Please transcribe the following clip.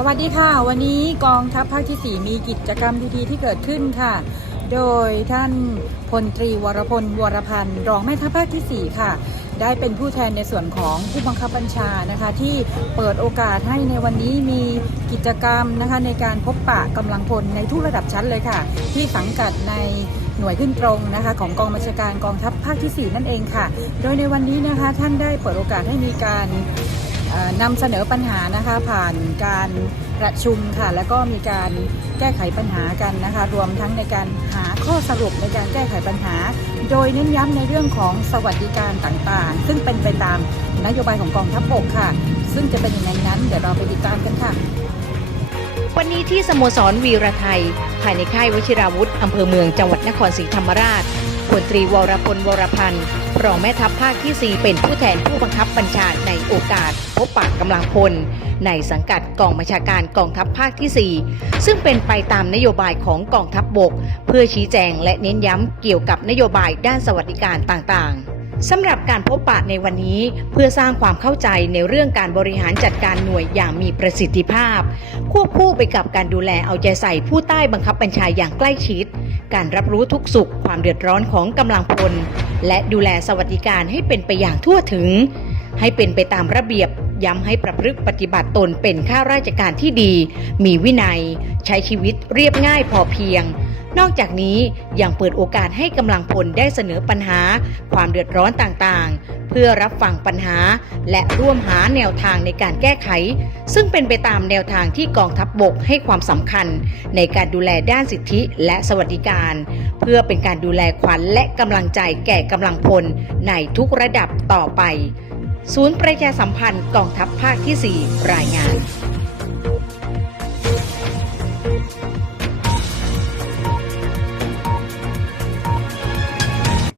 สวัสดีค่ะ วันนี้กองทัพภาคที่ 4 มีกิจกรรมดีๆที่เกิดขึ้นค่ะ โดยท่านพลตรีวรพลวรพันธ์รองแม่ทัพภาคที่ 4 ค่ะ ได้เป็นผู้แทนในส่วนของผู้บังคับบัญชานะคะ ที่เปิดโอกาสให้ในวันนี้มีกิจกรรมนะคะในการพบปะกำลังพลในทุกระดับชั้นเลยค่ะ ที่สังกัดในหน่วยขึ้นตรงนะคะของกองบัญชาการกองทัพภาคที่ 4 นั่นเองค่ะ โดยในวันนี้นะคะท่านได้เปิดโอกาสให้มีการ นำเสนอปัญหานะคะผ่านการประชุมค่ะ แล้วก็มีการแก้ไขปัญหากันนะคะ รวมทั้งในการหาข้อสรุปในการแก้ไขปัญหา โดยเน้นย้ำในเรื่องของสวัสดิการต่างๆ ซึ่งเป็นไปตามนโยบายของกองทัพบกค่ะ ซึ่งจะเป็นอย่างไรนั้น เดี๋ยวเราไปติดตามกันค่ะ วันนี้ที่สโมสรวีระไทย ภายในค่ายวชิราวุธอำเภอเมืองจังหวัดนครศรีธรรมราชพลตรีวรพลวรพันธ์ รองแม่ทัพภาคที่ 4 เป็นผู้แทนผู้บังคับบัญชาในโอกาส พบปะกำลังพล ในสังกัดกองบัญชาการกองทัพภาคที่ 4 ซึ่งเป็นไปตามนโยบายของกองทัพบบก เพื่อชี้แจงและเน้นย้ำเกี่ยวกับนโยบายด้านสวัสดิการต่างๆ สำหรับการพบปะในวันนี้เพื่อสร้างความเข้าใจในเรื่องการบริหารจัดการหน่วยอย่างมีประสิทธิภาพ ควบคู่ไปกับการดูแลเอาใจใส่ผู้ใต้บังคับบัญชาอย่างใกล้ชิด การรับรู้ทุกสุขความเดือดร้อนของกำลังพล และดูแลสวัสดิการให้เป็นไปอย่างทั่วถึง ให้เป็นไปตามระเบียบย้ำให้ประพฤติปฏิบัติตนเป็นข้าราชการที่ดี มีวินัย ใช้ชีวิตเรียบง่ายพอเพียง นอกจากนี้ยังเปิดโอกาสให้กำลังพลได้เสนอปัญหา ความเดือดร้อนต่างๆ เพื่อรับฟังปัญหา และร่วมหาแนวทางในการแก้ไข ซึ่งเป็นไปตามแนวทางที่กองทัพบบกให้ความสำคัญ ในการดูแลด้านสิทธิและสวัสดิการ เพื่อเป็นการดูแลขวัญและกำลังใจแก่กำลังพลในทุกระดับต่อไป ศูนย์ประชาสัมพันธ์กองทัพภาคที่ 4 รายงาน